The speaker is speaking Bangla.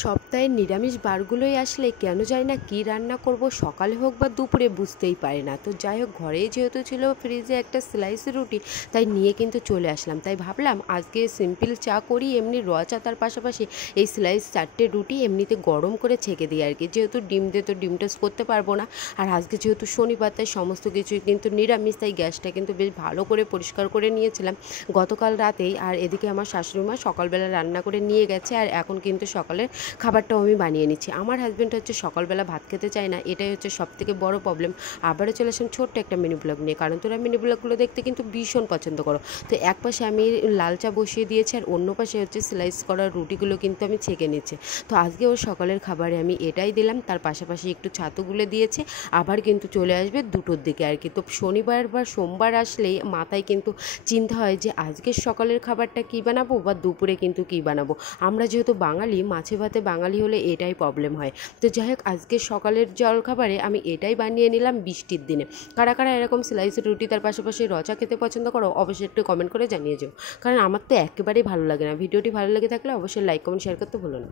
সপ্তাহের নিরামিষ বারগুলোই আসলে কেন জানি না কী রান্না করব, সকালে হোক বা দুপুরে বুঝতেই পারি না। তো যাই হোক, ঘরেই যেহেতু ছিল ফ্রিজে একটা স্লাইস রুটি, তাই নিয়ে কিন্তু চলে আসলাম। তাই ভাবলাম আজকে সিম্পল চা করি, এমনি র চা, তার পাশাপাশি এই স্লাইস 4টে রুটি এমনিতে গরম করে ছেঁকে দিই আর কি। যেহেতু ডিম দিয়ে তো ডিম টোস্ট করতে পারবো না, আর আজকে যেহেতু শনিবার তাই সমস্ত কিছুই কিন্তু নিরামিষ, তাই গ্যাসটা কিন্তু বেশ ভালো করে পরিষ্কার করে নিয়েছিলাম গতকাল রাতেই। আর এদিকে আমার শাশুড়িমা সকালবেলা রান্না করে নিয়ে গেছে, আর এখন কিন্তু সকালের খাবারটাও আমি বানিয়ে নিচ্ছি। আমার হাজব্যান্ড হচ্ছে সকালবেলা ভাত খেতে চায় না, এটাই হচ্ছে সবথেকে বড় প্রবলেম। আবারও চলে আসলাম ছোট্ট একটা মিনি ব্লগ নিয়ে, কারণ তোরা মিনি ব্লগগুলো দেখতে কিন্তু ভীষণ পছন্দ করো। তো এক পাশে আমি লাল চা বসিয়ে দিয়েছি, আর অন্য পাশে হচ্ছে স্লাইস করা রুটিগুলো কিন্তু আমি ছেঁকে নিচ্ছি। তো আজকে ওর সকালের খাবারে আমি এটাই দিলাম, তার পাশাপাশি একটু ছাতু গুলে দিয়েছে। আবার কিন্তু চলে আসবে 2টোর দিকে আর কি। তো শনিবার বা সোমবার আসলেই মাথায় কিন্তু চিন্তা হয় যে আজকের সকালের খাবারটা কী বানাবো বা দুপুরে কিন্তু কী বানাবো। আমরা যেহেতু বাঙালি, মাছে ভাতে বাঙালি হলে এটাই প্রবলেম হয়। তো যাই হোক, আজকে সকালের জলখাবারে আমি এটাই বানিয়ে নিলাম বৃষ্টির দিনে। কারা কারা এরকম স্লাইস রুটি তার পাশাপাশি রচা খেতে পছন্দ করো, অবশ্যই একটু কমেন্ট করে জানিয়ে যাও, কারণ আমার তো একেবারেই ভালো লাগে না। ভিডিওটি ভালো লেগে থাকলে অবশ্যই লাইক কমেন্ট শেয়ার করতে ভুলো না।